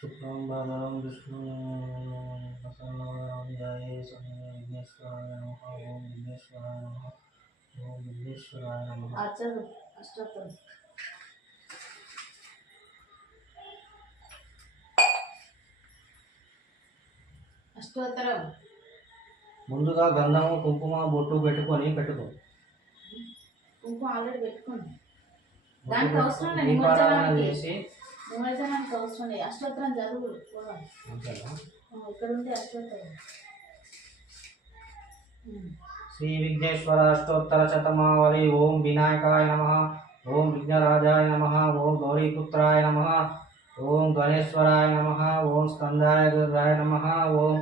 शुक्लं वरदं विष्णुं प्रसन्नवदनं ध्यायेत् विघ्नेश्वराय नमः। ओम विघ्नेश्वराय नमः। ओम विघ्नेश्वराय नमः। आचरण अष्टोत्तरम అష్టోత్తరం ముందుగా గంధము కుంకుమ బొట్టు పెట్టుకో. కుంకుమ ఆల్రెడీ పెట్టుకోండి. బొట్టు దానికి పెట్టుకొని అవసరం లేదు. దీపారాధన చేసి నిమజ్జనానికి అవసరం లేదు. అష్టోత్తరం చదువు అంతేనా? ఇక్కడ ఉంటే అష్టోత్తరం. श्री विघ्नेश्वर अष्टोत्तर शतमावली। ओम विनायकाय नमः। ओम विघ्नराजाय नमः। ओम गौरीपुत्राय नमः। ओम गणेश्वराय नमः। ओम स्कंदाय रुद्राय नमः। ओम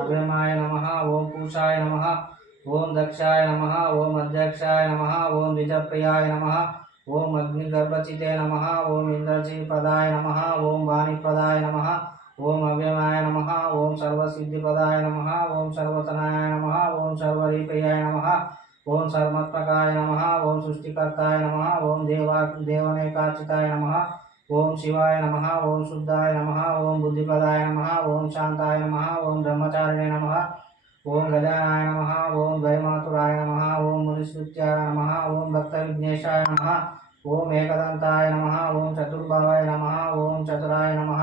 अव्यमाय नमः। ओम पूषाय नमः। ओम दक्षाय नमः। ओम अध्यक्षाय नमः। ओम द्विजप्रियाय नमः। ओम अग्निगर्भचिते नमः। ओम इंद्रजीपदाय नमः। ओम वाणीपदाय नमः। ओम अव्यमाय नमः। ओम सर्वसिद्धिपदाय नमः। ओम सर्वतनाय नमः। ओम सर्वरीप्रियाय नमः। ओम सर्वात्मकाय नमः। ओम सृष्टिकर्ताय नमः। ओम देवनेकाचिताय नमः। ओम शिवाय नमः। ओम शुद्धाय नमः। ओम बुद्धिपदाय नमः। ओम शांताय नमः। ओम ब्रह्मचारिणे नमः। ओम गजानाय नमः। ओम द्वैमातुराय नमः। ओम मुनिस्तुत्याय नमः। ओम भक्तविघ्नेशाय नमः। ओम एकदंताय नमः। ओम चतुर्भवाय नमः। ओम चतुराय नमः।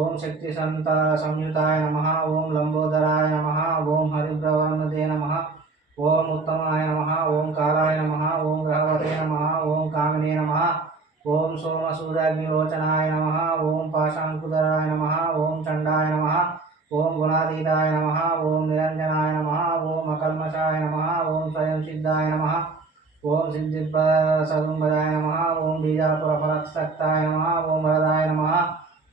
ओम शक्ति संयुताय नमः। ओम लंबोदराय नमः। ओम हरिब्रह्मदे नमः। ओम उत्तमाय नमः। ओम कालाय नमः। ओम ग्रहवते नमः। ओम कामिने नमः। ओम सोमसूर्याग्निलोचनाय नमः। ओम पाशांकुधराय नमः। ओम चंडाय नमः। ओम गुणातीताय नमः। ओम निरंजनाय नमः। ओम अकल्मषाय नमः। ओम स्वयं सिद्धाय नमः। ओम सिद्धिसदुम्बराय नमः। ओम बीजापुरफलसक्ताय नमः। ओम वरदाय नमः।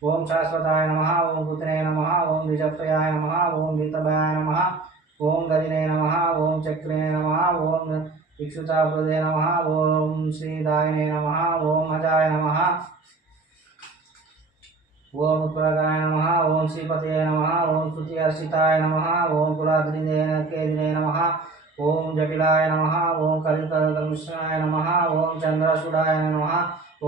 ओम शाश्वताय नमः। ओम पुत्रे नमः। ओम द्विजप्रियाय नमः। ओम गीतभयाय नमः। ओम गदिने नमः। ओम चक्रे नमः। ओम इक्षुतापदे नमः। ओम श्रीदायिने नमः। ओम अजाय नमः। ओम उत्पलकाय नमः। ओम श्रीपते नमः। ओम स्तुतिहर्षिताय नमः। ओम कुलाद्रिने नमः। ओम जटिलाय नमः। ओम कलिकलमिश्राय नमः। ओम चंद्रसूडाय नमः।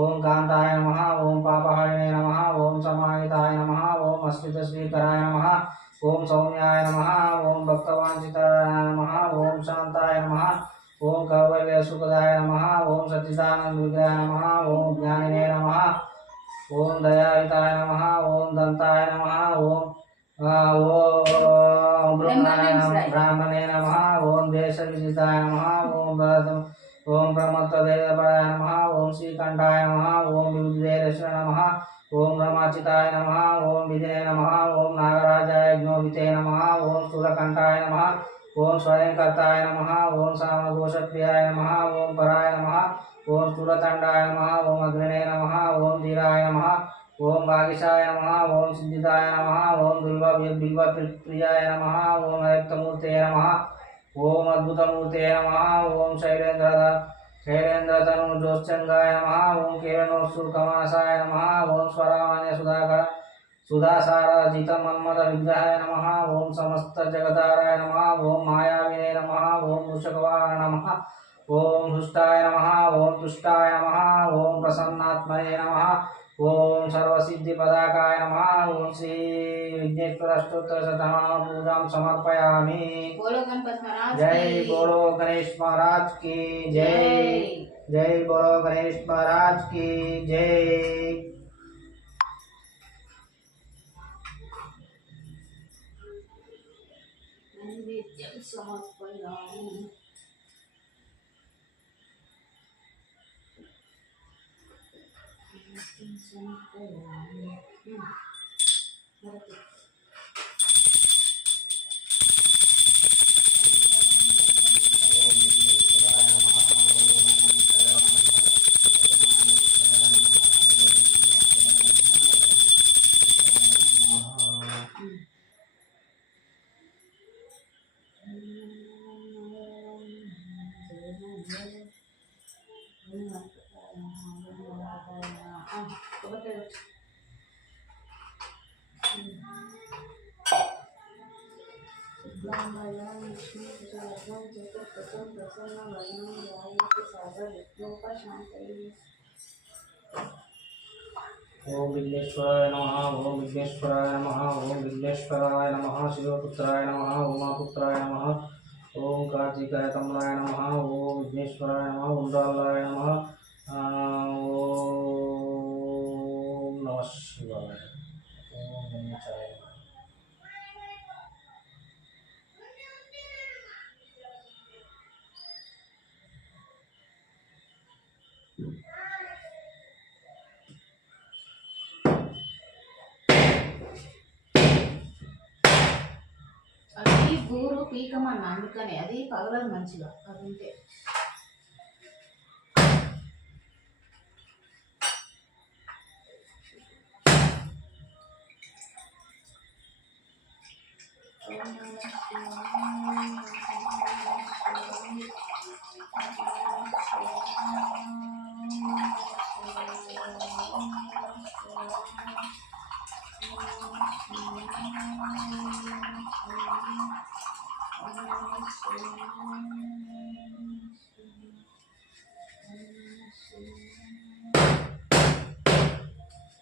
ओम कांताय नमः। ओम पापहरिणे नमः। ओम समाहिताय नमः। ओम अस्मितश्रीकराय नमः। ओम सौम्याय नमः। ओम भक्तवांछिताय नमः। ओम शांताय नमः। ओम कैवल्यसुखदाय नमः। ओम सच्चिदानंद विग्रहाय नमः। ओम ज्ञानिने नमः। ओम दयाहिताय नमः। ओम दंताय नमः। ओम ब्राह्मणे नमः। ओम देशविदिताय नमः। ओम ब्रह्मत्वदेवपराय नमः। ओम श्रीकंठाय नमः। ओम विबुधेश्वर नमः। ओम ब्रह्माचिताय नमः। ओम विदे नमः। ओम नागराजाय यज्ञोपिते नमः। ओम स्थूलकंठाय नमः। ओम स्वयंकर्ताय नमः। ओम सामघोषप्रियाय नमः। ओम पराय नमः। ओम स्थूलतंडाय नमः। ओम अग्रणे नमः। ओम धीराय नमः। ओम वागीशाय नमः। ओम सिद्धिदाय नमः। ओम बिल्वप्रियाय नमः। ओम अयुक्तमूर्ते नमः। ओम अद्भुतमूर्ते नमः। ओम शैलेन्द्रतनुजोत्संगाय नमः। ओम केवलोत्सुकमासाय नमः। ओम स्वरामान्य सुधासाराजित मन्मद विग्रहाय नमः। ओम समस्त जगदाराय नमः। ओम मायाविने नमः। ओम मूषकवाहन नमः। ओम हृष्टाय नमः। ओम तुष्टाय नमः। ओम प्रसन्नात्मने नमः। ओम सर्वसिद्धिपदाकाय नमः। ओम श्री विघ्नेश्वर अष्टोत्तर शतनाम पूजां समर्पयामि। बोलो गणपति महाराज जय की बोलो गणेश महाराज की जय। जय बोलो गणेश महाराज की जय। नैवेद्यं समर्पयामि। ఓం విఘ్నేశ్వరాయ నమః ఓం విఘ్నేశ్వరాయ నమః ఓం విఘ్నేశ్వరాయ నమః శివపుత్రాయ నమః ఉమాపుత్రాయ నమః ఓం కార్తీకాయ కమలాయ నమః ఓం విఘ్నేశ్వరాయ నమః ఉండ్రాలాయ నమః ఓం నమః శివాయ ఓం గణేశాయ నమః. అది గూరు పీకమన్న అందుకని అది పగలదు మంచిగా అది ఉంటే.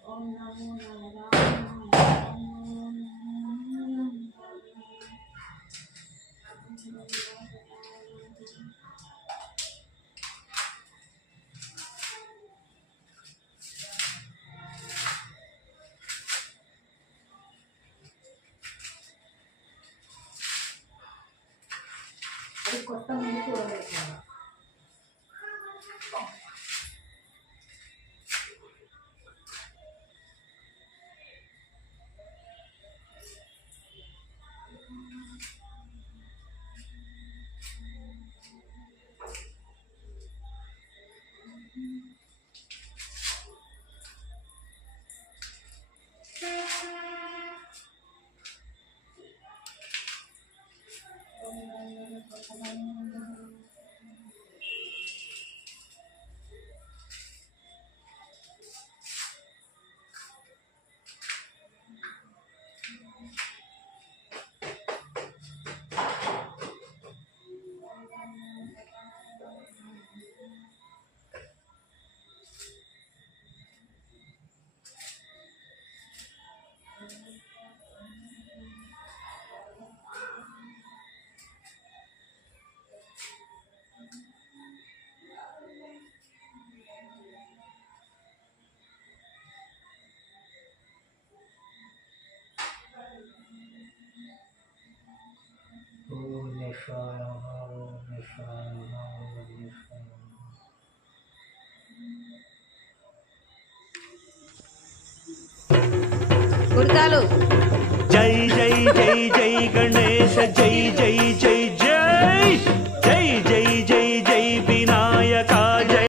ఓం నమో అది కొత్త ముందు కూడబెట్టాలి. ఓం విఘ్నేశ్వరాయ నమః ఓం విఘ్నేశ్వరాయ నమః ఓం విఘ్నేశ్వరాయ నమః. జై జై జై జై గణేశ జై జై జై